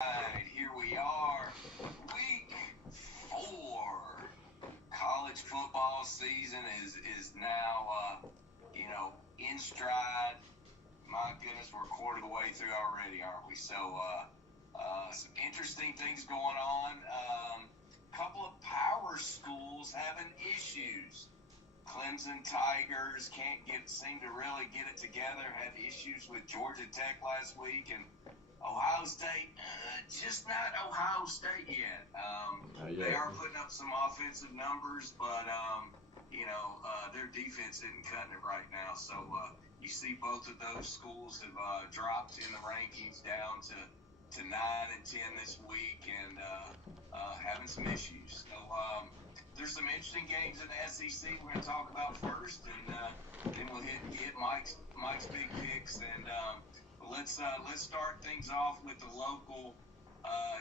Right, here we are, week 4. College football season is now, in stride. My goodness, we're a quarter of the way through already, aren't we? So, some interesting things going on. Couple of power schools having issues. Clemson Tigers seem to really get it together. Had issues with Georgia Tech last week, and Ohio State, just not Ohio State yet. They are putting up some offensive numbers, but their defense isn't cutting it right now. So you see both of those schools have dropped in the rankings down to 9 and 10 this week, and having some issues. So there's some interesting games in the SEC we're going to talk about first, and then we'll hit Mike's big picks. And let's start things off with the local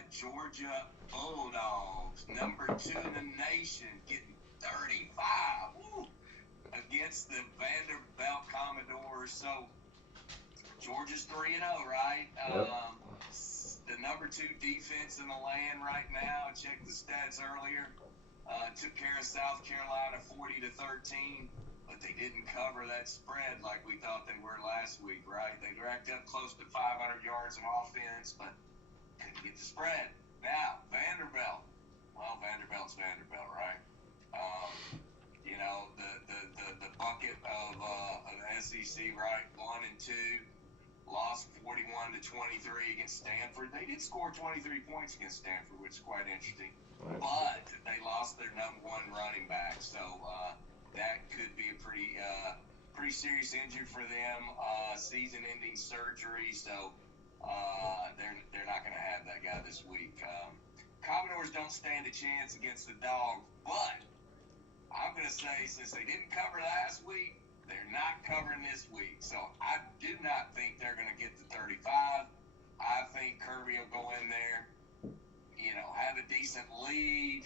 Georgia Bulldogs, number 2 in the nation, getting 35 against the Vanderbilt Commodores. So Georgia's 3-0, right? Yep. The number 2 defense in the land right now. I checked the stats earlier. Took care of South Carolina 40-13, but they didn't cover that spread like we thought they were last week, right? They racked up close to 500 yards of offense, but couldn't get the spread. Now, Vanderbilt. Well, Vanderbilt's Vanderbilt, right? The bucket of the SEC, right? 1 and 2. Lost 41-23 against Stanford. They did score 23 points against Stanford, which is quite interesting. Right. But they lost their number 1 running back, so that could be a pretty serious injury for them. Season-ending surgery, so they're not going to have that guy this week. Commodores don't stand a chance against the Dogs, but I'm going to say since they didn't cover last week, they're not covering this week. So I do not think they're going to get to 35. I think Kirby will go in there, have a decent lead,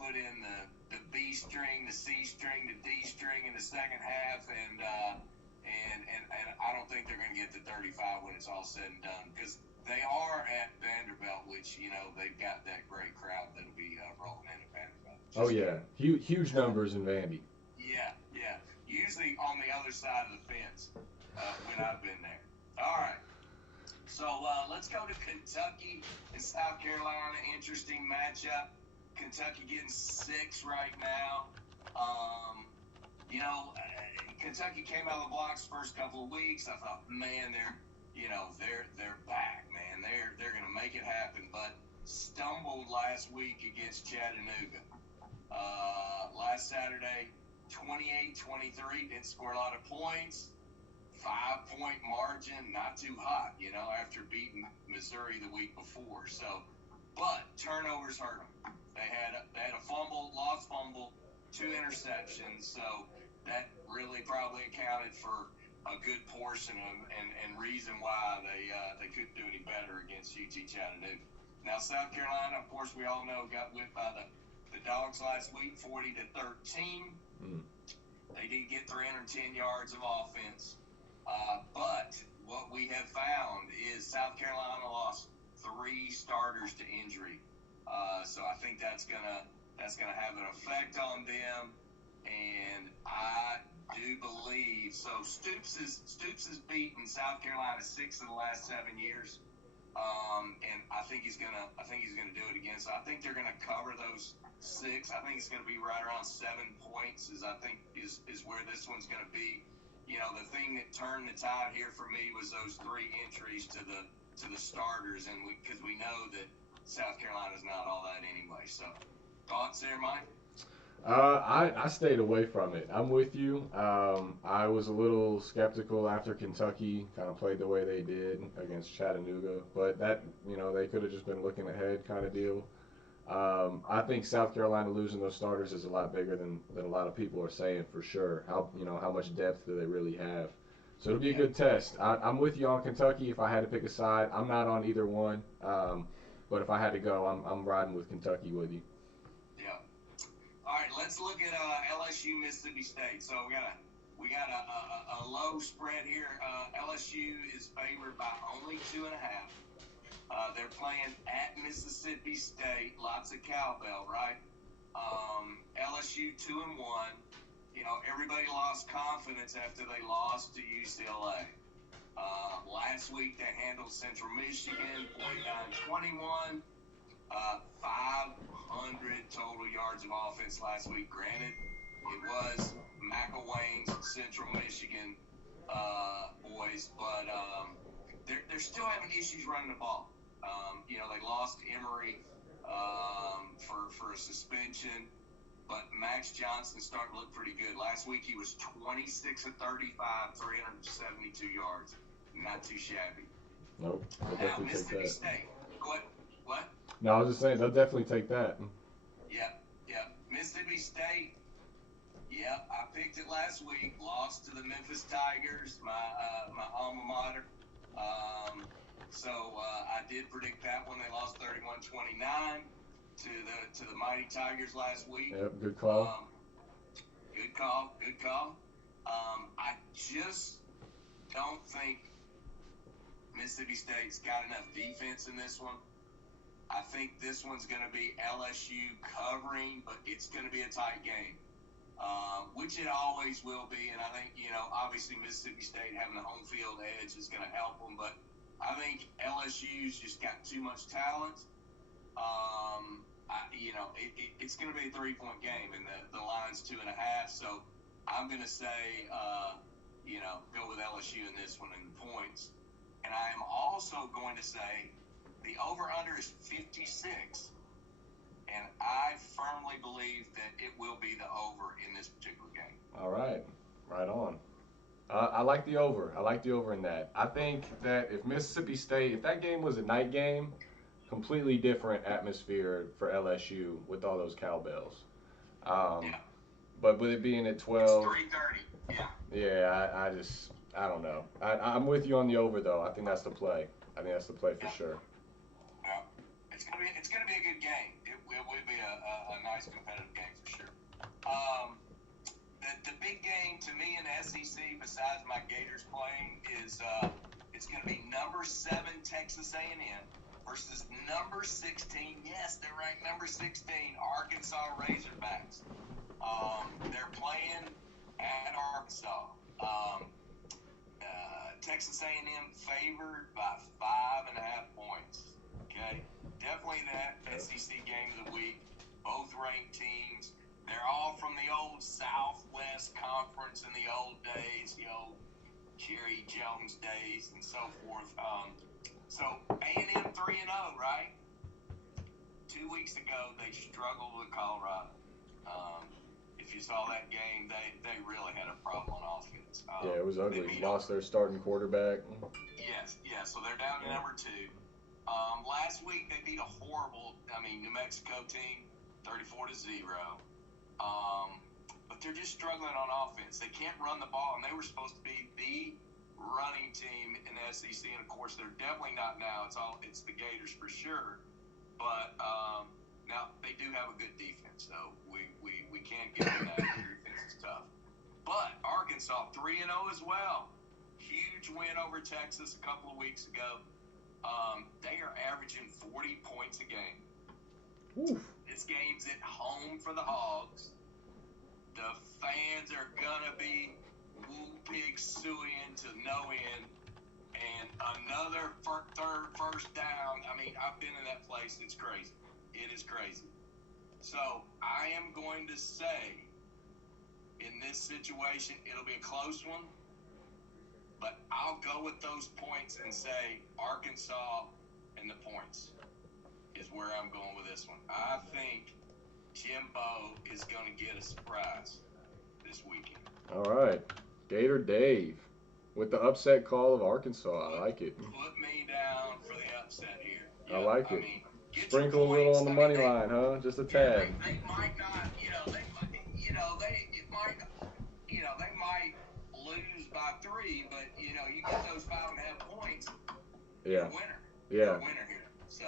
put in the B string, the C string, the D string in the second half, and I don't think they're going to get to 35 when it's all said and done, because they are at Vanderbilt, which, they've got that great crowd that'll be rolling in at Vanderbilt. Oh, yeah. Huge numbers in Vandy. Yeah. Usually on the other side of the fence when I've been there. All right. So let's go to Kentucky and South Carolina. Interesting matchup. Kentucky getting 6 right now. Kentucky came out of the blocks first couple of weeks. I thought, man, they're back, man. They're going to make it happen, but stumbled last week against Chattanooga. Last Saturday, 28-23, didn't score a lot of points. 5-point margin, not too hot, after beating Missouri the week before. So, but turnovers hurt them. They had a fumble, lost fumble, 2 interceptions. So that really probably accounted for a good portion of and reason why they couldn't do any better against UT Chattanooga. Now South Carolina, of course, we all know, got whipped by the Dogs last week, 40-13. They did get 310 yards of offense. But what we have found is South Carolina lost 3 starters to injury. So I think that's gonna have an effect on them. And I do believe so. Stoops has beaten South Carolina 6 of the last 7 years. And I think he's gonna do it again. So I think they're gonna cover those 6. I think it's gonna be right around 7 points. Is where this one's gonna be. The thing that turned the tide here for me was those 3 entries to the starters, and because we know that South Carolina's not all that anyway. So thoughts there, Mike? I stayed away from it. I'm with you. I was a little skeptical after Kentucky kind of played the way they did against Chattanooga, but that, they could have just been looking ahead kind of deal. I think South Carolina losing those starters is a lot bigger than a lot of people are saying, for sure. How much depth do they really have? So it'll be a good test. I'm with you on Kentucky. If I had to pick a side, I'm not on either one. But if I had to go, I'm riding with Kentucky with you. Yeah. All right, let's look at LSU Mississippi State. So we got a low spread here. LSU is favored by only 2.5. They're playing at Mississippi State. Lots of cowbell, right? LSU 2-1. You know, everybody lost confidence after they lost to UCLA. Last week they handled Central Michigan 49-21. 500 total yards of offense last week. Granted, it was McElwain's Central Michigan boys, but they're still having issues running the ball. You know, they lost Emory for a suspension, but Max Johnson's starting to look pretty good. Last week he was 26 of 35, 372 yards. Not too shabby. Nope. Now, Mississippi State. What? No, I was just saying, they'll definitely take that. Yep. Mississippi State. Yep, I picked it last week. Lost to the Memphis Tigers, my alma mater. So I did predict that one. They lost 31-29 to the mighty Tigers last week. Yep, good call. Good call. I just don't think Mississippi State's got enough defense in this one. I think this one's going to be LSU covering, but it's going to be a tight game, which it always will be. And I think, you know, obviously Mississippi State having the home field edge is going to help them, but I think LSU's just got too much talent. It's going to be a 3-point game, and the line's 2.5. So I'm going to say, go with LSU in this one in the points. And I am also going to say the over-under is 56, and I firmly believe that it will be the over in this particular game. All right. Right on. I like the over. I like the over in that. I think that if Mississippi State, if that game was a night game, completely different atmosphere for LSU with all those cowbells. Yeah. But with it being at 12, It's 3:30. Yeah. yeah, I don't know. I'm with you on the over though. I think that's the play. I think that's the play for sure. Yeah. It's gonna be a good game. It will be a nice competitive game for sure. The big game to me in the SEC, besides my Gators playing, is it's going to be number 7 Texas A&M versus number 16. Yes, they're ranked number 16 Arkansas Razorbacks. They're playing at Arkansas. Texas A&M favored by 5.5 points. Okay, definitely that SEC game of the week. Both ranked teams. They're all from the old Southwest Conference in the old days, the old Jerry Jones days and so forth. So A&M 3-0, right? 2 weeks ago, they struggled with Colorado. If you saw that game, they really had a problem on offense. Yeah, it was ugly. Lost their starting quarterback. Yes. So they're down to number 2. Last week, they beat a horrible, New Mexico team, 34-0. But they're just struggling on offense. They can't run the ball, and they were supposed to be the running team in the SEC, and of course they're definitely not now. It's the Gators for sure. But now they do have a good defense, so we can't give them that. Their defense is tough. But Arkansas 3-0 as well. Huge win over Texas a couple of weeks ago. They are averaging 40 points a game. Oof. This game's at home for the Hogs. The fans are gonna be woo pig suing to no end, and another third first down. I've been in that place. It's crazy. It is crazy. So I am going to say, in this situation, it'll be a close one, but I'll go with those points and say Arkansas and the points is where I'm going with this one. I think Jimbo is going to get a surprise this weekend. All right. Gator Dave with the upset call of Arkansas. I like it. Put me down for the upset here. I like it. Get Sprinkle a little on the money line, huh? Just a tad. They might not, they might lose by 3, but you get those 5.5 points. Yeah. You're a winner. Yeah. You're a winner here. So,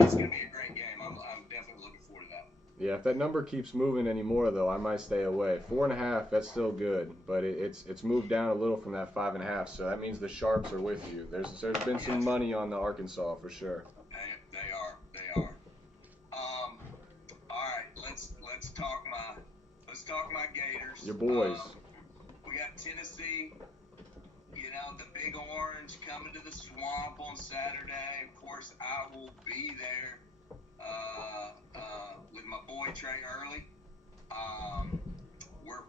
it's going to be a great game. I'm definitely looking forward to that. Yeah, if that number keeps moving anymore, though, I might stay away. 4.5, that's still good, but it's moved down a little from that 5.5, so that means the sharps are with you. There's been some money on the Arkansas for sure. They are. All right, let's talk my Gators. Your boys. We got Tennessee. You know, the Big Orange coming to the Swamp on Saturday. Of course, I will be there with my boy Trey Early. We're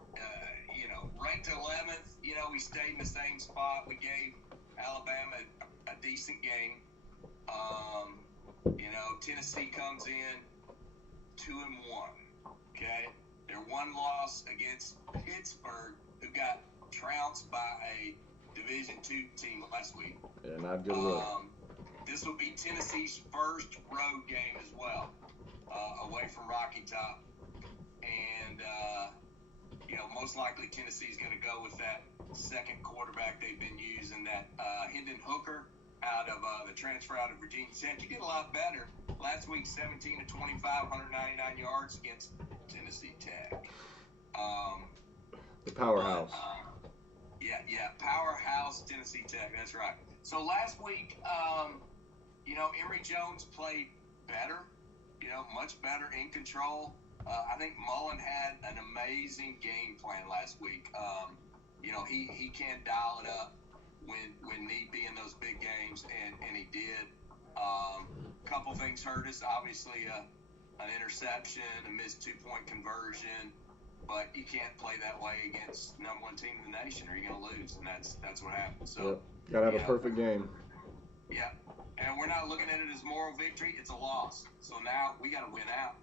ranked 11th. You know, we stayed in the same spot. We gave Alabama a decent game. Tennessee comes in 2-1. Okay, their one loss against Pittsburgh, who got trounced by a Division II team last week. Yeah, not good look. This will be Tennessee's first road game as well, away from Rocky Top. And, most likely Tennessee's going to go with that second quarterback they've been using, that Hendon Hooker out of the transfer out of Virginia Tech. He did a lot better last week, 17 to 25, 199 yards against Tennessee Tech. The powerhouse. Yeah, powerhouse Tennessee Tech. That's right. So last week, Emory Jones played better, much better, in control. I think Mullen had an amazing game plan last week. He can dial it up when need be in those big games, and he did. Couple things hurt us. Obviously, an interception, a missed 2-point conversion. But you can't play that way against number one team in the nation, or you're going to lose, and that's what happens. So, gotta have a perfect game. Yeah, and we're not looking at it as moral victory; it's a loss. So now we got to win out.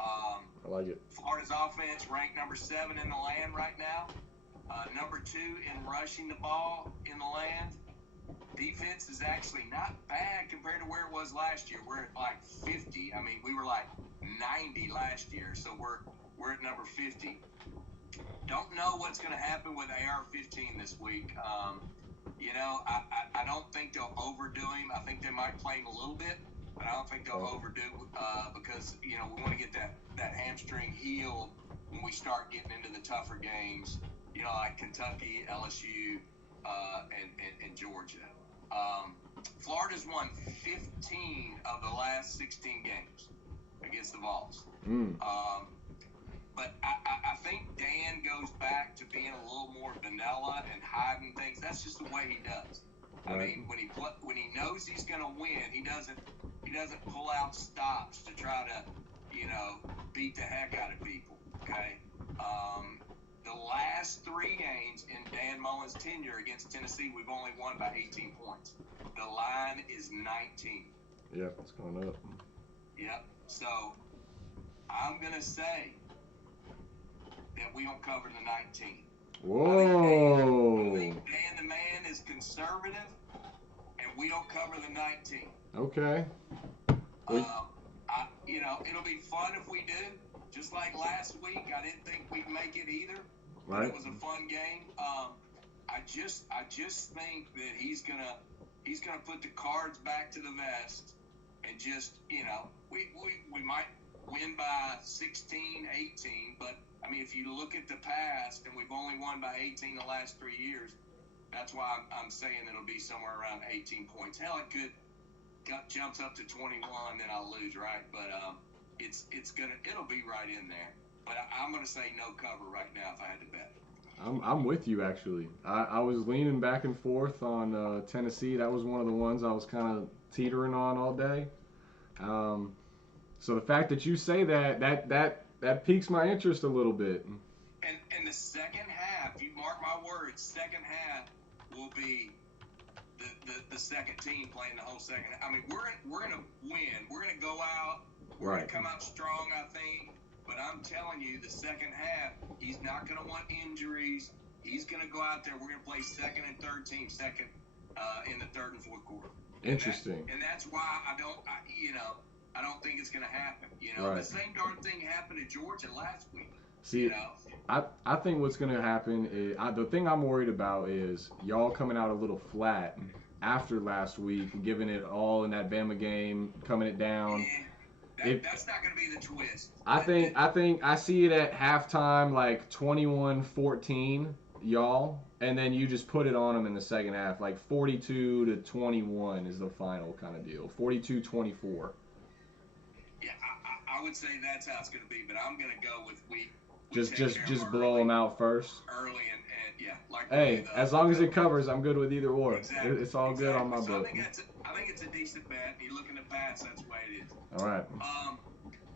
I like it. Florida's offense ranked number 7 in the land right now, number 2 in rushing the ball in the land. Defense is actually not bad compared to where it was last year. We're at like 50. I mean, we were like 90 last year, so we're at number 50. Don't know what's going to happen with AR-15 this week. I don't think they'll overdo him. I think they might play him a little bit, but I don't think they'll overdo because, we want to get that hamstring healed when we start getting into the tougher games, like Kentucky, LSU, and Georgia. Florida's won 15 of the last 16 games against the Vols. But I think Dan goes back to being a little more vanilla and hiding things. That's just the way he does. I mean, when he knows he's going to win, he doesn't pull out stops to try to, beat the heck out of people. Okay. The last 3 games in Dan Mullen's tenure against Tennessee, we've only won by 18 points. The line is 19. Yeah, it's going up. Yep. So I'm going to say that we don't cover the 19. Whoa. I think Dan the man is conservative, and we don't cover the 19. Okay. It'll be fun if we do. Just like last week, I didn't think we'd make it either. But Right. It was a fun game. I just think that he's gonna put the cards back to the vest, and just we might win by 16, 18, but I mean, if you look at the past, and we've only won by 18 the last 3 years, that's why I'm saying it'll be somewhere around 18 points. Hell, it could jumps up to 21, then I'll lose, right? But it'll be right in there. But I'm gonna say no cover right now if I had to bet. I'm with you, actually. I was leaning back and forth on Tennessee. That was one of the ones I was kind of teetering on all day. So the fact that you say that piques my interest a little bit. And the second half, you mark my words, second half will be the second team playing the whole second half. I mean, we're gonna win. We're gonna go out. We're Right. gonna come out strong, I think. But I'm telling you, the second half, he's not gonna want injuries. He's gonna go out there. We're gonna play second and third team, in the third and fourth quarter. Interesting. And that's why I don't think it's gonna happen. Right. The same darn thing happened to Georgia last week. See, I think what's going to happen is the thing I'm worried about is y'all coming out a little flat after last week, giving it all in that Bama game, coming it down. That's not going to be the twist. I think I see it at halftime like 21-14, y'all, and then you just put it on them in the second half, like 42-21 is the final kind of deal. 42-24. Yeah, I would say that's how it's going to be, but I'm going to go with just blow them out first. Early and yeah, like. Hey, as long as it covers, I'm good with either or. Exactly. It's all good on my book. I think it's a decent bet. You're looking to pass, that's the way it is. All right.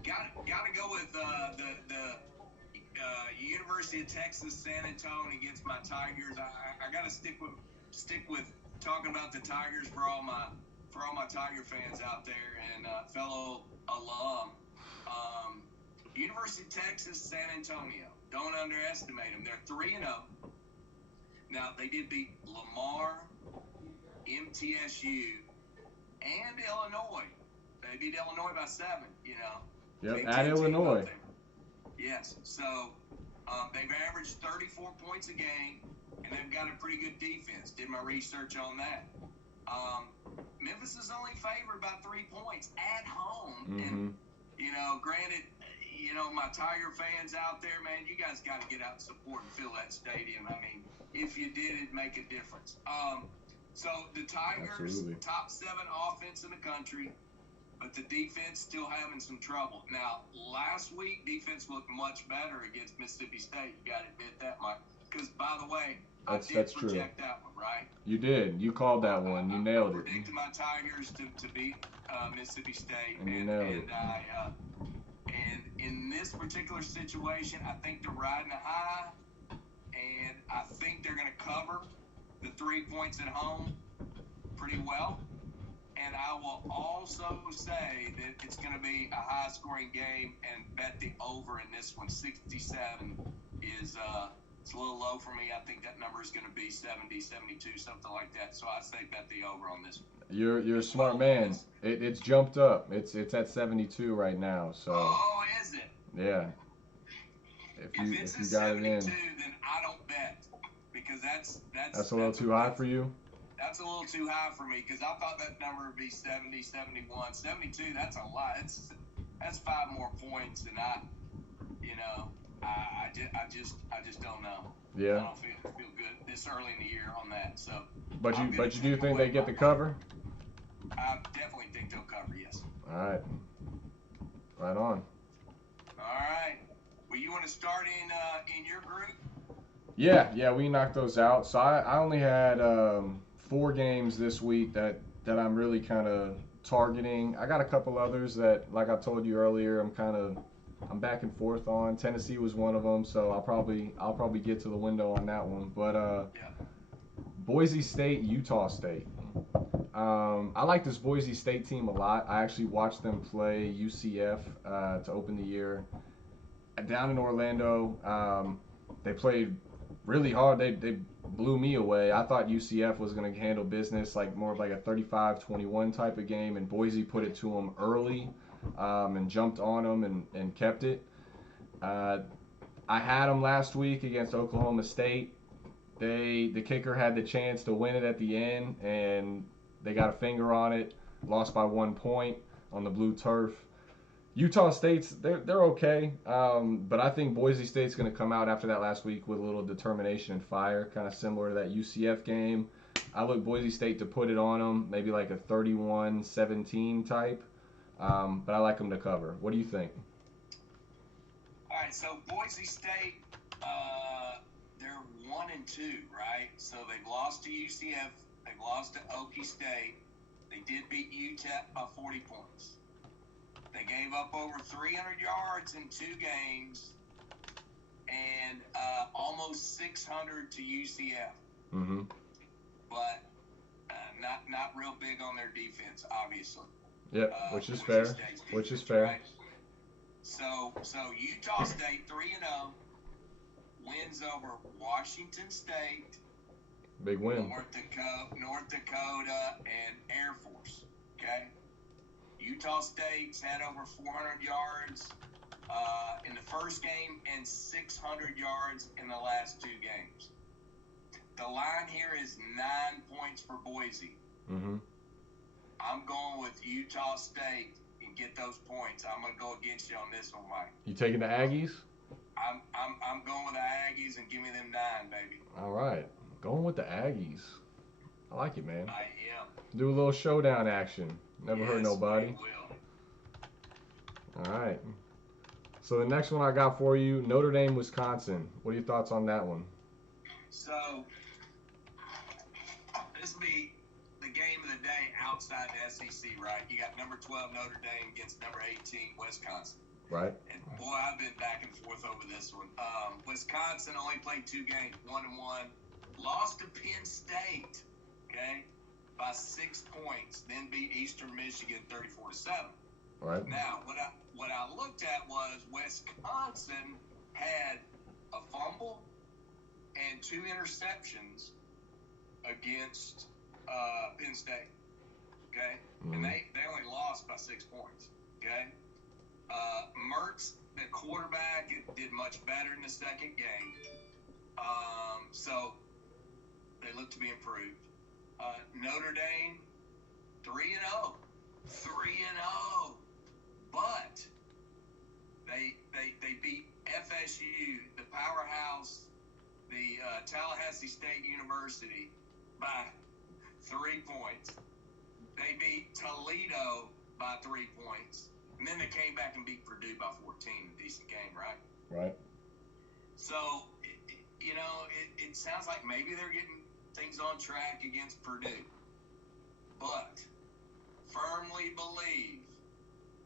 Gotta go with the University of Texas San Antonio against my Tigers. I gotta stick with talking about the Tigers for all my Tiger fans out there and fellow alum. University of Texas San Antonio. Don't underestimate them. They're 3-0. Now they did beat Lamar, MTSU, and Illinois. They beat Illinois by 7. Yep, at Illinois. Yes. So they've averaged 34 points a game, and they've got a pretty good defense. Did my research on that. Memphis is only favored by 3 points at home. Mm-hmm. And, granted, my Tiger fans out there, man, you guys got to get out and support and fill that stadium. I mean, if you did, it'd make a difference. So the Tigers, Absolutely. top 7 offense in the country, but the defense still having some trouble. Now, last week, defense looked much better against Mississippi State. You got to admit that, Mike. Because, by the way, I did project that one, right? You did. You called that one. You nailed it. I predicted my Tigers to beat Mississippi State. And you nailed it. And in this particular situation, I think they're riding a high, and I think they're going to cover the 3 points at home pretty well. And I will also say that it's going to be a high-scoring game and bet the over in this one. 67 is it's a little low for me. I think that number is going to be 70, 72, something like that. So I say bet the over on this one. You're a smart man. It's jumped up. It's at 72 right now. So. Oh, is it? Yeah. If you got it in. Then I don't bet because that's a little too high for you. That's a little too high for me because I thought that number would be 70, 71, 72. That's a lot. That's 5 more points, and I just don't know. Yeah. I don't feel good this early in the year on that. So. But you do think they get the cover? I definitely think they'll cover. Yes. All right. Right on. All right. Well, you want to start in your group? Yeah, we knocked those out. So I only had 4 games this week that I'm really kind of targeting. I got a couple others that, like I told you earlier, I'm back and forth on. Tennessee was one of them, so I'll probably get to the window on that one. But yeah. Boise State, Utah State. I like this Boise State team a lot. I actually watched them play UCF to open the year down in Orlando. They played really hard. They blew me away. I thought UCF was going to handle business more of like a 35-21 type of game, and Boise put it to them early and jumped on them and kept it. I had them last week against Oklahoma State. The kicker had the chance to win it at the end, and they got a finger on it. Lost by 1 point on the blue turf. Utah State's they're okay, but I think Boise State's going to come out after that last week with a little determination and fire, kind of similar to that UCF game. I look Boise State to put it on them, maybe like a 31-17 type, but I like them to cover. What do you think? All right, so Boise State, they're 1-2, right? So they've lost to UCF, they've lost to Okie State, they did beat UTEP by 40 points. They gave up over 300 yards in 2 games and almost 600 to UCF. Mm-hmm. But not real big on their defense, obviously. Yep, which is fair. Which is fair. Right? So Utah State 3-0 wins over Washington State, big win. North Dakota, and Air Force. Okay. Utah State's had over 400 yards in the first game and 600 yards in the last 2 games. The line here is 9 points for Boise. Mm-hmm. I'm going with Utah State in get those points. I'm gonna go against you on this one, Mike. You taking the Aggies? I'm going with the Aggies and give me them 9, baby. All right, going with the Aggies. I like it, man. I am. Do a little showdown action. Never hurt nobody. We will. All right. So the next one I got for you, Notre Dame, Wisconsin. What are your thoughts on that one? So this will be the game of the day outside the SEC, right? You got number 12 Notre Dame against number 18 Wisconsin. Right. And boy, I've been back and forth over this one. Wisconsin only played 2 games, 1-1, lost to Penn State, okay, by 6 points. Then beat Eastern Michigan 34-7. Right. Now, what I looked at was Wisconsin had a fumble and 2 interceptions against Penn State. Okay, and they only lost by 6 points. Okay, Mertz, the quarterback, did much better in the second game. So they look to be improved. Notre Dame, 3-0. 3-0. But they beat FSU, the powerhouse, the Tallahassee State University, by 3 points. They beat Toledo by 3 points. And then they came back and beat Purdue by 14. A decent game, right? Right. So, it sounds like maybe they're getting things on track against Purdue. But firmly believe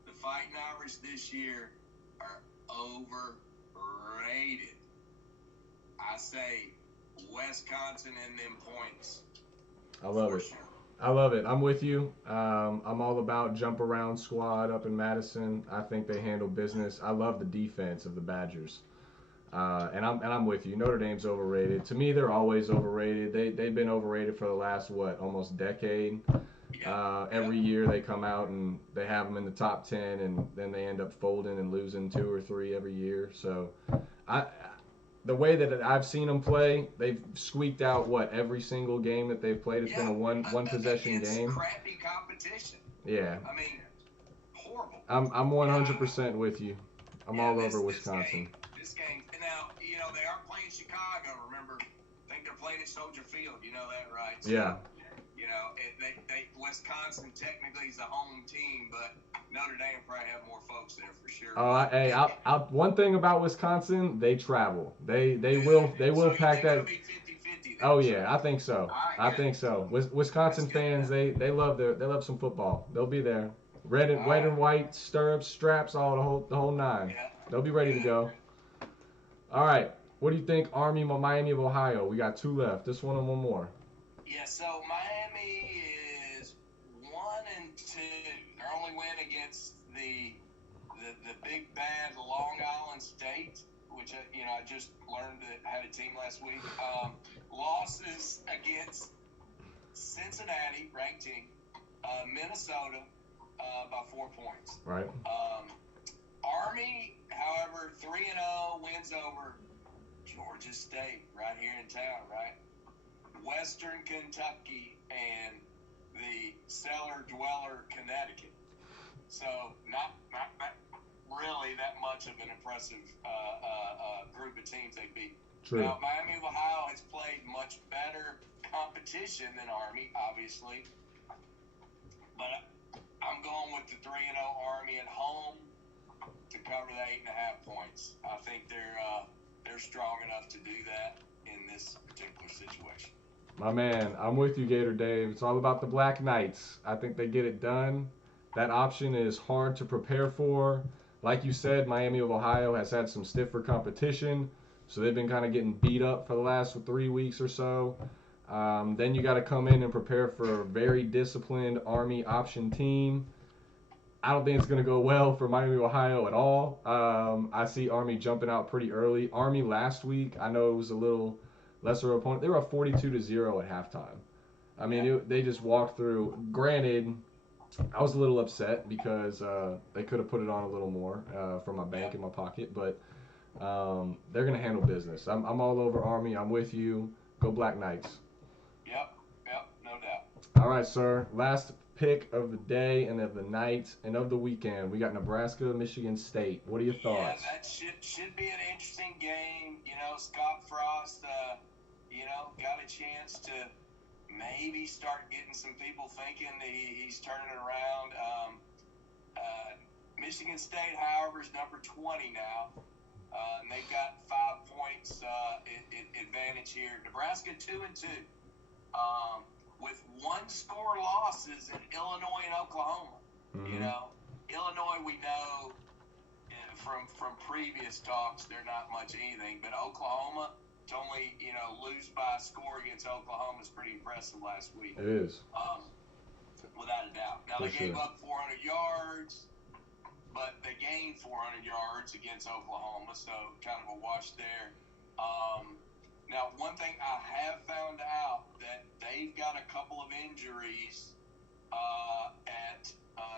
the Fighting Irish this year are overrated. I say Wisconsin and them points. I love it. Sure. I love it. I'm with you. I'm all about jump around squad up in Madison. I think they handle business. I love the defense of the Badgers. And I'm with you. Notre Dame's overrated. To me, they're always overrated. They've been overrated for the last almost decade. Every year they come out and they have them in the top 10, and then they end up folding and losing 2 or 3 every year. So, the way that I've seen them play, they've squeaked out every single game that they've played. It's been a one possession game. Crappy competition. Yeah. I mean, horrible. I'm 100% with you. I'm all over Wisconsin. This game. Now, they are playing Chicago. Remember, I think they're playing at Soldier Field. You know that, right? So, yeah. Wisconsin technically is a home team, but Notre Dame probably have more folks there for sure. One thing about Wisconsin, they travel. They will pack that. Be 50-50 Oh yeah, I think so. I think so. Wisconsin fans, they love some football. They'll be there. Red and white stirrups, straps, all the whole 9. Yeah. They'll be ready to go. All right. What do you think, Army, Miami of Ohio? We got 2 left. This one and one more. Yeah. So Miami is 1-2. Their only win against the big bad Long Island State, which I just learned that had a team last week. Losses against Cincinnati, ranked team, Minnesota by 4 points. Right. Army, however, 3-0, wins over Georgia State right here in town, right? Western Kentucky and the cellar dweller Connecticut. So not really that much of an impressive group of teams they beat. True. Now, Miami of Ohio has played much better competition than Army, obviously. But I'm going with the 3-0 Army at home to cover the 8.5 points. I think they're strong enough to do that in this particular situation. My man, I'm with you, Gator Dave. It's all about the Black Knights. I think they get it done. That option is hard to prepare for. Like you said, Miami of Ohio has had some stiffer competition, so they've been kind of getting beat up for the last 3 weeks or so. Then you got to come in and prepare for a very disciplined Army option team. I don't think it's going to go well for Miami of Ohio at all. I see Army jumping out pretty early. Army last week, I know it was a little lesser opponent. They were up 42-0 at halftime. I mean, they just walked through. Granted, I was a little upset because they could have put it on a little more for my bank in my pocket, but they're going to handle business. I'm all over Army. I'm with you. Go Black Knights. Yep, no doubt. All right, sir. Last pick of the day and of the night and of the weekend. We got Nebraska, Michigan State. What are your thoughts? Yeah, that should be an interesting game. You know, Scott Frost, got a chance to maybe start getting some people thinking that he's turning it around. Michigan State, however, is number 20 now. And they've got 5 points advantage here. Nebraska 2-2, with one-score losses in Illinois and Oklahoma. Mm-hmm. You know, Illinois, we know from previous talks they're not much anything, but Oklahoma, to only lose by a score against Oklahoma is pretty impressive last week. It is, without a doubt. Now they gave up 400 yards. But they gained 400 yards against Oklahoma, so kind of a wash there. Now, one thing I have found out that they've got a couple of injuries at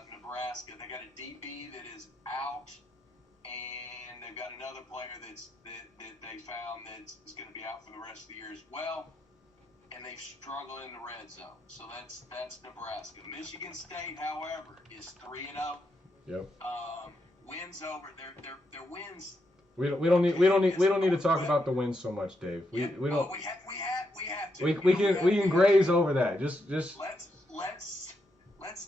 Nebraska. They got a DB that is out, and they've got another player that they found that's going to be out for the rest of the year as well. And they've struggled in the red zone, so that's Nebraska. Michigan State, however, is 3-0. Yep. Wins over their wins. We don't need to talk about the wins so much, Dave. We don't. We have to. We can graze over that. Just. Let's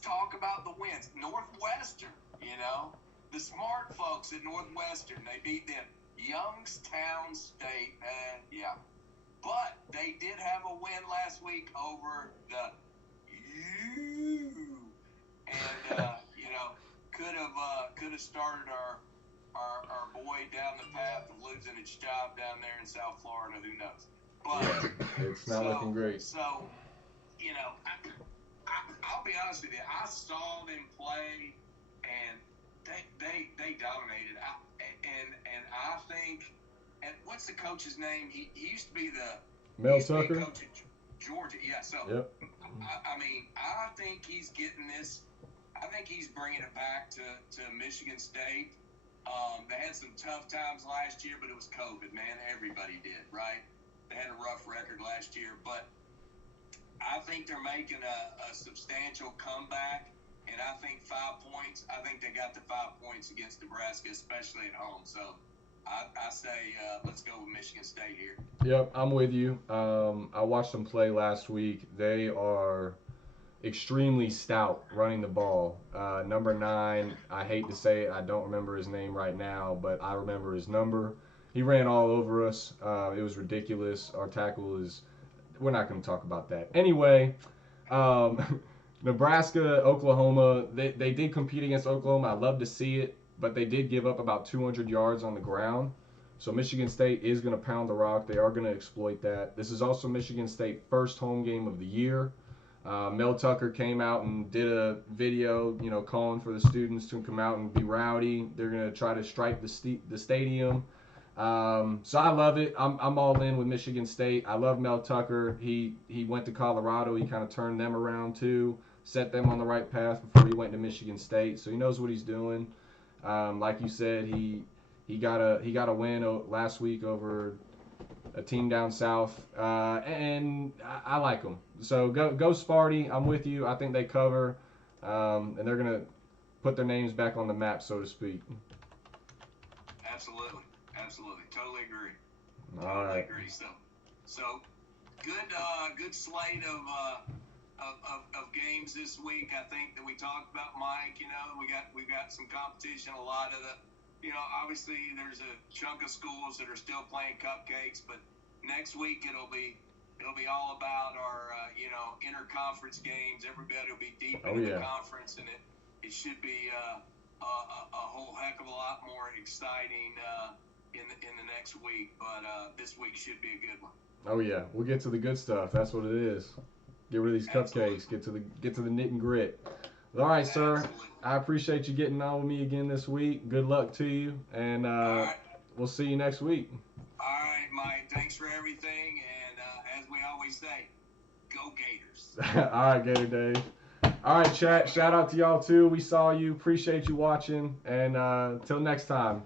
talk about the wins. Northwestern, the smart folks at Northwestern, they beat them. Youngstown State, yeah. But they did have a win last week over the and could have started our boy down the path of losing his job down there in South Florida. Who knows? But it's not looking great. So, I'll be honest with you. I saw them play, and they dominated. And I think, and what's the coach's name? He used to be Mel Tucker, coach at Georgia. Yeah. So yep. I think he's getting this. I think he's bringing it back to Michigan State. They had some tough times last year, but it was COVID, man. Everybody did, right? They had a rough record last year, but I think they're making a substantial comeback, and I think 5 points. I think they got the 5 points against Nebraska, especially at home. So I say let's go with Michigan State here. Yep, I'm with you. I watched them play last week. They are extremely stout running the ball. Number 9, I hate to say it, I don't remember his name right now, but I remember his number. He ran all over us. It was ridiculous. Our tackle is, we're not going to talk about that. Anyway, Nebraska, Oklahoma, they did compete against Oklahoma. I love to see it, but they did give up about 200 yards on the ground. So Michigan State is going to pound the rock. They are going to exploit that. This is also Michigan State's first home game of the year. Mel Tucker came out and did a video, calling for the students to come out and be rowdy. They're going to try to strike the stadium. So I love it. I'm all in with Michigan State. I love Mel Tucker. He went to Colorado. He kind of turned them around too, set them on the right path before he went to Michigan State. So he knows what he's doing. Like you said, he got a win last week over a team down south, and I like them. So go Sparty. I'm with you. I think they cover, and they're gonna put their names back on the map, so to speak. Absolutely, totally agree. All right. Agree. So good slate of games this week. I think that we talked about, Mike. We've got some competition. A lot of the. Obviously there's a chunk of schools that are still playing cupcakes, but next week it'll be all about our interconference games. Everybody will be deep into the conference, and it should be a whole heck of a lot more exciting in the next week. But this week should be a good one. Oh yeah, we'll get to the good stuff. That's what it is. Get rid of these cupcakes. Absolutely. Get to the knit and grit. All right, sir. Absolutely. I appreciate you getting on with me again this week. Good luck to you, and we'll see you next week. All right, Mike. Thanks for everything, and as we always say, go Gators. All right, Gator Dave. All right, chat. Shout out to y'all too. We saw you. Appreciate you watching, and till next time.